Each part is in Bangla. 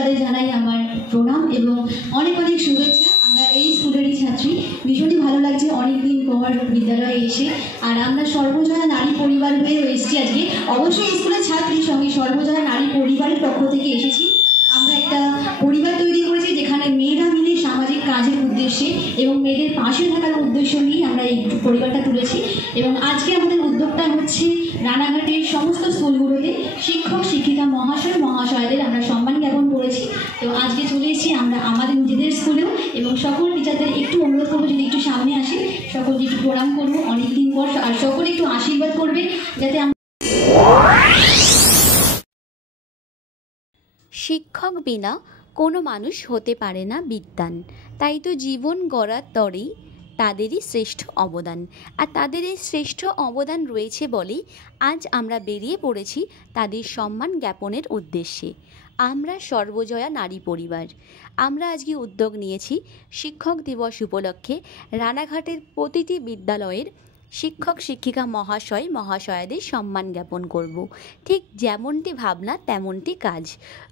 তাদের জানাই আমার প্রণাম এবং অনেক অনেক শুভেচ্ছা। আমরা এই স্কুলেরই ছাত্রী, ভীষণই ভালো লাগছে অনেকদিন পর বিদ্যালয়ে এসে। আর আমরা সর্বজয়া নারী পরিবার হয়ে এসেছি আজকে, অবশ্যই এই স্কুলের ছাত্রীর সঙ্গে সর্বজয়া নারী পরিবারের পক্ষ থেকে এসেছি। আমরা একটা পরিবার তৈরি করেছি যেখানে মেয়েরা মিলে সামাজিক কাজের উদ্দেশ্যে এবং মেয়েদের পাশে থাকার উদ্দেশ্য নিয়ে আমরা এই পরিবারটা তুলেছি। এবং আজকে আমাদের উদ্যোগটা হচ্ছে রানাঘাটের সমস্ত স্কুলগুলোতে শিক্ষক শিক্ষিকা মহাশয় মহাশয়দের আমরা সম্মান জ্ঞাপন করেছি। তো আজকে চলে এসেছি আমরা আমাদের নিজেদের স্কুলেও, এবং সকল টিচারদের একটু অনুরোধ করবো যদি একটু সামনে আসে, সকলকে একটু প্রণাম করবো অনেকদিন পর, আর সকলে একটু আশীর্বাদ করবে যাতে শিক্ষক বিনা কোনো মানুষ হতে পারে না বিদ্বান, তাই তো জীবন গড়ার তরেই তাদেরই শ্রেষ্ঠ অবদান। আর তাদের এই শ্রেষ্ঠ অবদান রয়েছে বলেই আজ আমরা বেরিয়ে পড়েছি তাদের সম্মান জ্ঞাপনের উদ্দেশ্যে। আমরা সর্বজয়া নারী পরিবার, আমরা আজকে উদ্যোগ নিয়েছি শিক্ষক দিবস উপলক্ষে রানাঘাটের প্রতিটি বিদ্যালয়ের শিক্ষক শিক্ষিকা মহাশয় মহাশয়াদের সম্মান জ্ঞাপন করব। ঠিক যেমনটি ভাবনা তেমনটি কাজ।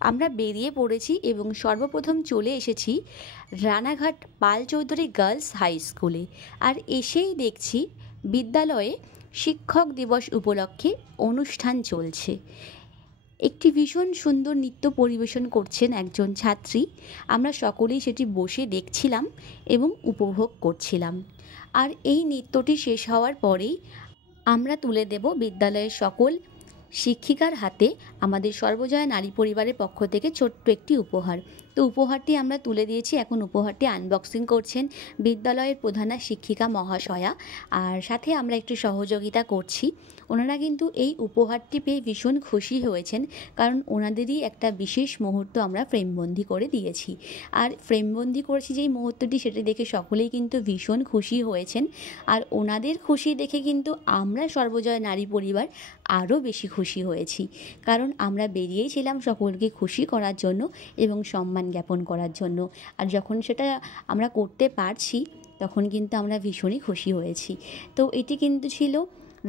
আমরা বেরিয়ে পড়েছি এবং সর্বপ্রথম চলে এসেছি রানাঘাট পাল চৌধুরী গার্লস হাই স্কুলে। আর এসেই দেখছি বিদ্যালয়ে শিক্ষক দিবস উপলক্ষে অনুষ্ঠান চলছে। একটি ভীষণ সুন্দর নৃত্য পরিবেশন করছেন একজন ছাত্রী। আমরা সকলেই সেটি বসে দেখছিলাম এবং উপভোগ করছিলাম। আর এই নৃত্যটি শেষ হওয়ার পরেই আমরা তুলে দেব বিদ্যালয়ের সকল শিক্ষিকার হাতে আমাদের সর্বজয়া নারী পরিবারের পক্ষ থেকে ছোট্ট একটি উপহার। তো উপহারটি আমরা তুলে দিয়েছি, এখন উপহারটি আনবক্সিং করছেন বিদ্যালয়ের প্রধানা শিক্ষিকা মহাশয়া, আর সাথে আমরা একটু সহযোগিতা করছি। ওনারা কিন্তু এই উপহারটি পেয়ে ভীষণ খুশি হয়েছেন, কারণ ওনাদেরই একটা বিশেষ মুহূর্ত আমরা ফ্রেমবন্দি করে দিয়েছি। আর ফ্রেমবন্দি করেছি যেই মুহূর্তটি, সেটি দেখে সকলেই কিন্তু ভীষণ খুশি হয়েছেন। আর ওনাদের খুশি দেখে কিন্তু আমরা সর্বজয়া নারী পরিবার আরও বেশি খুশি হয়েছি, কারণ আমরা বেরিয়েছিলাম সকলকে খুশি করার জন্য এবং সম্মান জ্ঞাপন করার জন্য। আর যখন সেটা আমরা করতে পারছি তখন কিন্তু আমরা ভীষণই খুশি হয়েছি। তো এটি কিন্তু ছিল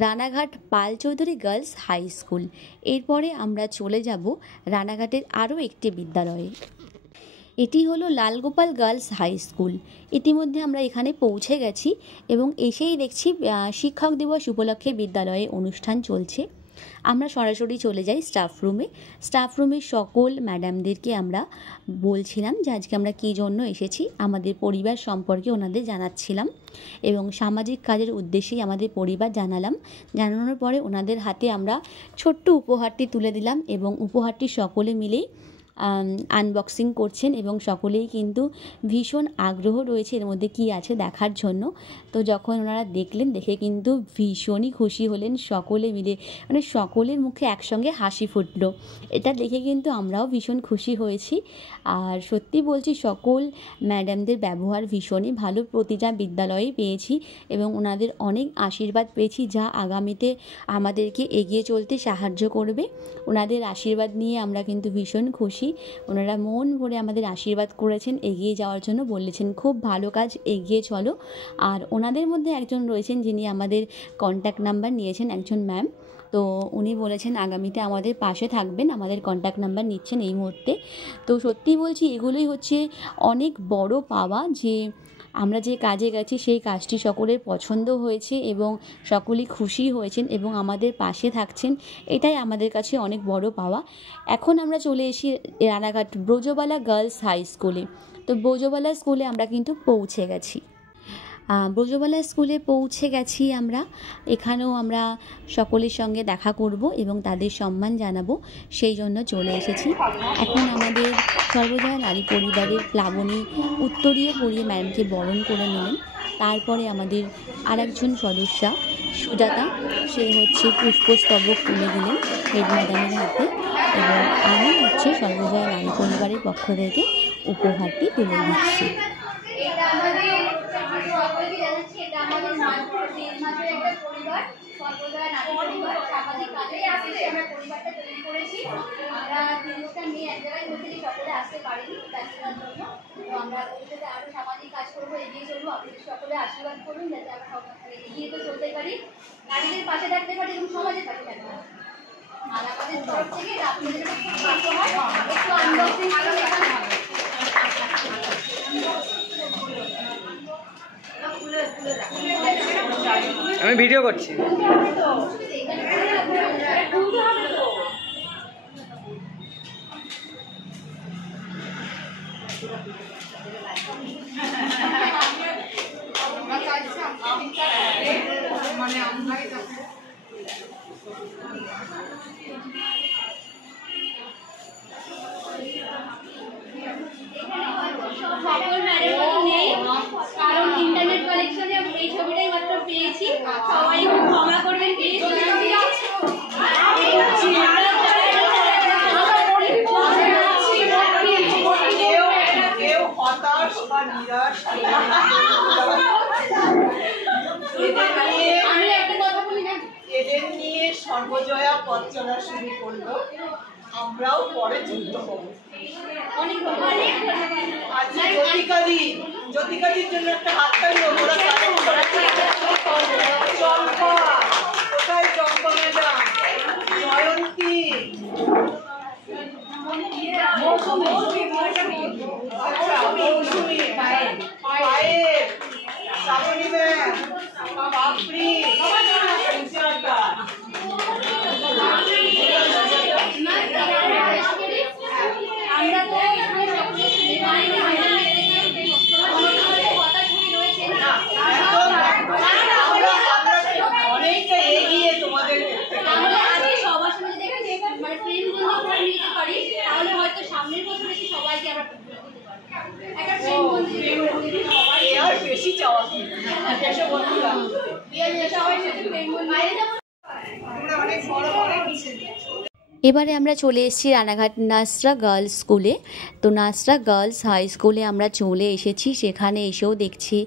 রানাঘাট পাল চৌধুরী গার্লস হাই স্কুল। এরপরে আমরা চলে যাব রানাঘাটের আরও একটি বিদ্যালয়ে। এটি হলো লালগোপাল গার্লস হাই স্কুল। ইতিমধ্যে আমরা এখানে পৌঁছে গেছি এবং এসেই দেখছি শিক্ষক দিবস উপলক্ষে বিদ্যালয়ে অনুষ্ঠান চলছে। আমরা সরাসরি চলে যাই স্টাফ রুমে। স্টাফ রুমের সকল ম্যাডামদেরকে আমরা বলছিলাম যে আজকে আমরা কী জন্য এসেছি, আমাদের পরিবার সম্পর্কে ওনাদের জানাচ্ছিলাম এবং সামাজিক কাজের উদ্দেশ্যেই আমাদের পরিবার জানালাম। জানানোর পরে ওনাদের হাতে আমরা ছোট্ট উপহারটি তুলে দিলাম এবং উপহারটি সকলে মিলেই আনবক্সিং করছেন এবং সকলেই কিন্তু ভীষণ আগ্রহ রয়েছে এর মধ্যে কী আছে দেখার জন্য। তো যখন ওনারা দেখলেন, দেখে কিন্তু ভীষণই খুশি হলেন সকলে মিলে, মানে সকলের মুখে একসঙ্গে হাসি ফুটলো। এটা দেখে কিন্তু আমরাও ভীষণ খুশি হয়েছি। আর সত্যি বলছি, সকল ম্যাডামদের ব্যবহার ভীষণই ভালো প্রতিটা বিদ্যালয়ে পেয়েছি এবং ওনাদের অনেক আশীর্বাদ পেয়েছি, যা আগামীতে আমাদেরকে এগিয়ে চলতে সাহায্য করবে। ওনাদের আশীর্বাদ নিয়ে আমরা কিন্তু ভীষণ খুশি। ওনারা মন ভরে আমাদের আশীর্বাদ করেছেন, এগিয়ে যাওয়ার জন্য বলেছেন খুব ভালো কাজ, এগিয়ে চলো। আর ওনাদের মধ্যে একজন রয়েছেন যিনি আমাদের কন্ট্যাক্ট নাম্বার নিয়েছেন, একজন ম্যাম। তো উনি বলেছেন আগামীতে আমাদের পাশে থাকবেন, আমাদের কন্ট্যাক্ট নাম্বার নিচ্ছেন এই মুহূর্তে। তো সত্যি বলছি, এগুলোই হচ্ছে অনেক বড় পাওয়া, যে আমরা যে কাজে গেছি সেই কাজটি সকলের পছন্দ হয়েছে এবং সকলেই খুশি হয়েছেন এবং আমাদের পাশে থাকছেন। এটাই আমাদের কাছে অনেক বড় পাওয়া। এখন আমরা চলে এসেছি রানাঘাট ব্রজবালা গার্লস হাই স্কুলে। তো ব্রজবালা স্কুলে আমরা কিন্তু পৌঁছে গেছি। ব্রজবালা স্কুলে পৌঁছে গেছি আমরা। এখানেও আমরা সকলের সঙ্গে দেখা করব এবং তাদের সম্মান জানাবো, সেই জন্য চলে এসেছি। এখন আমাদের সর্বজয়া নারী পরিবারের প্লাবনী উত্তরীয় পরিয়ে ম্যাডামকে বরণ করে নিলেন। তারপরে আমাদের আরেকজন সদস্যা সুজাতা, সে হচ্ছে পুষ্পস্তবক তুলে দিলেন হেড ম্যাডামের হাতে এবং আমি হচ্ছে সর্বজয়া নারী পরিবারের পক্ষ থেকে উপহারটি তুলে দিচ্ছি। সর্বজয়া নারী পরিবার সামাজিক কাজে আসলে আমরা পরিবারটা তৈরি করেছি। আমরা তিনটা মেয়ে এক জায়গায় বলছি সকলে আসতে পারিনি তার জন্য। তো আমরা ভবিষ্যতে আরও সামাজিক কাজ করবো, এগিয়ে চলবো। আপনাদের সকলে আশীর্বাদ করুন যাতে আমরা এগিয়ে তো চলতে পারি, নারীদের পাশে থাকতে পারি এবং সমাজের পাশে থাকতে পারি। আর আমাদের তরফ থেকে আপনাদের একটু আনবক্সিং আমি ভিডিও করছি। কারণ ইন্টারনেট কালেকশনে এই ছবিটাই মাত্র পেয়েছি, সবাই একটু ক্ষমা করবেন প্লিজ। আমি একটা কথা বলি না, এদের নিয়ে সর্বজয়া পথ চলা শুরু করলো, আমরাও পরে যুক্ত হব। অনেক আজকে জ্যোতিকাদির জন্য একটা হাততালি ওরা কালেক্ট করেছে। চম্পা, কোথায় চম্পা ম্যাডাম? জয়ন্তী, আচ্ছা মৌসুমী, পায়েল, শ্রাবণী ম্যাম, বাপরি, আমরা তো অনেকটা এগিয়ে তোমাদের। আজকে সবার সঙ্গে যদি মানে প্রেম বন্ধু নিতে পারি, তাহলে হয়তো সামনের বছর এসে সবাইকে আমরা একটা প্রেম বন্ধু আর বেশি চাওয়া কি বন্ধুরা সবাই সাথে প্রেম বন্ধু অনেক বড় বড় হচ্ছে। এবারে আমরা চলে এসেছি রানাঘাট নাসরা গার্লস স্কুলে। তো নাসরা গার্লস হাই স্কুলে আমরা চলে এসেছি, সেখানে এসেও দেখছি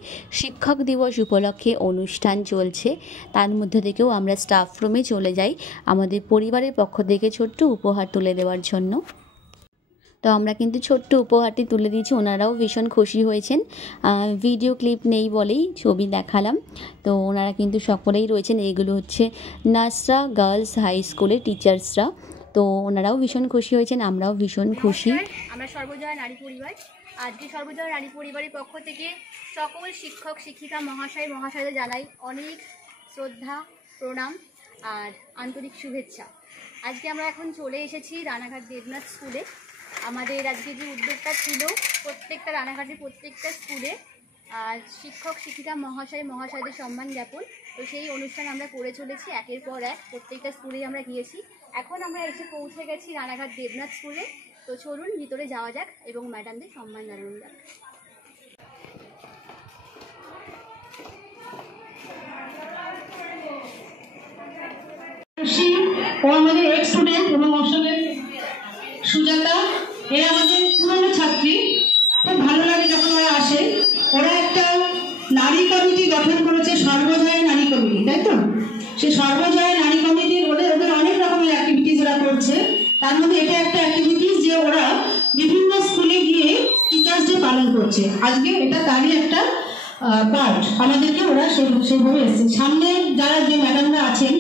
শিক্ষক দিবস উপলক্ষে অনুষ্ঠান চলছে। তার মধ্যে থেকেও আমরা স্টাফ রুমে চলে যাই আমাদের পরিবারের পক্ষ থেকে ছোট্ট উপহার তুলে দেওয়ার জন্য। তো আমরা কিন্তু ছোট্ট উপহারটি তুলে দিয়েছি, ওনারাও ভীষণ খুশি হয়েছেন। ভিডিও ক্লিপ নেই বলেই ছবি দেখালাম। তো ওনারা কিন্তু সকলেই রয়েছেন। এগুলো হচ্ছে নাসরা গার্লস হাই স্কুলের টিচার্সরা। তো ওনারাও ভীষণ খুশি হয়েছেন, আমরাও ভীষণ খুশি। আমরা সর্বজয়া নারী পরিবার, আজকে সর্বজয়া নারী পরিবারের পক্ষ থেকে সকল শিক্ষক শিক্ষিকা মহাশয়দের জানাই অনেক শ্রদ্ধা, প্রণাম আর আন্তরিক শুভেচ্ছা। আজকে আমরা এখন চলে এসেছি রানাঘাট দেবনাথ স্কুলে। আমাদের আজকে যে উদ্যোগটা ছিল, প্রত্যেকটা রানাঘাটের প্রত্যেকটা স্কুলে আর শিক্ষক শিক্ষিকা মহাশয়দের সম্মান জ্ঞাপন। তো সেই অনুষ্ঠান আমরা করে চলেছি একের পর এক, প্রত্যেকটা স্কুলেই আমরা গিয়েছি। এখন আমরা এসে পৌঁছে গেছি রানাঘাট দেবনাথ স্কুলে। তো চলুন ভিতরে যাওয়া যাক এবং ম্যাডামদের সম্মান জানানো যাক। ও আমাদের এক্স স্টুডেন্ট এবং ওর সঙ্গে সুজাতা, এরা আমাদের পুরনো ছাত্রী। খুব ভালো লাগে যখন ওরা আসে। ওরা একটা নারী কমিটি গঠন করেছে, সর্বজয়া নারী কমিটি, তাই তো? সেই সর্বজয়া নারী কমিটির ওদের অনেক রকমের অ্যাক্টিভিটিস ওরা করছে। তার মধ্যে এটা একটা অ্যাক্টিভিটিস যে ওরা বিভিন্ন স্কুলে গিয়ে টিচার্স ডে পালন করছে। আজকে এটা তারই একটা পার্ট। আমাদেরকে ওরা সেভাবে এসেছে। সামনে যারা যে ম্যাডামরা আছেন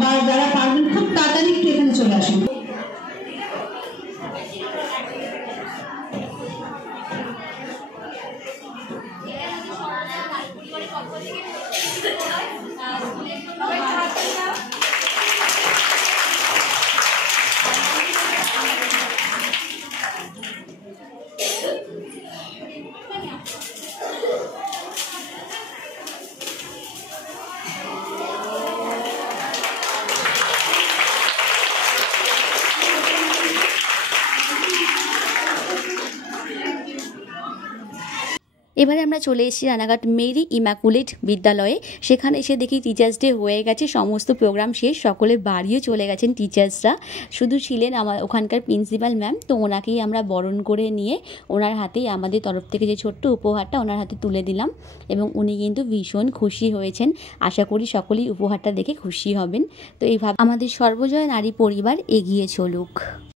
বা যারা পারবেন, খুব তাড়াতাড়ি একটু এখানে চলে আসুন। এবারে আমরা চলে এসেছি রানাঘাট মেরি ইম্যাকুলেট বিদ্যালয়ে। সেখানে এসে দেখি টিচার্স ডে হয়ে গেছে, সমস্ত প্রোগ্রাম শেষ, সকলে বাড়িও চলে গেছেন টিচার্সরা। শুধু ছিলেন আমার ওখানকার প্রিন্সিপাল ম্যাম। তো ওনাকেই আমরা বরণ করে নিয়ে ওনার হাতেই আমাদের তরফ থেকে যে ছোট্ট উপহারটা ওনার হাতে তুলে দিলাম এবং উনি কিন্তু ভীষণ খুশি হয়েছেন। আশা করি সকলেই উপহারটা দেখে খুশি হবেন। তো এইভাবে আমাদের সর্বজয়া নারী পরিবার এগিয়ে চলুক।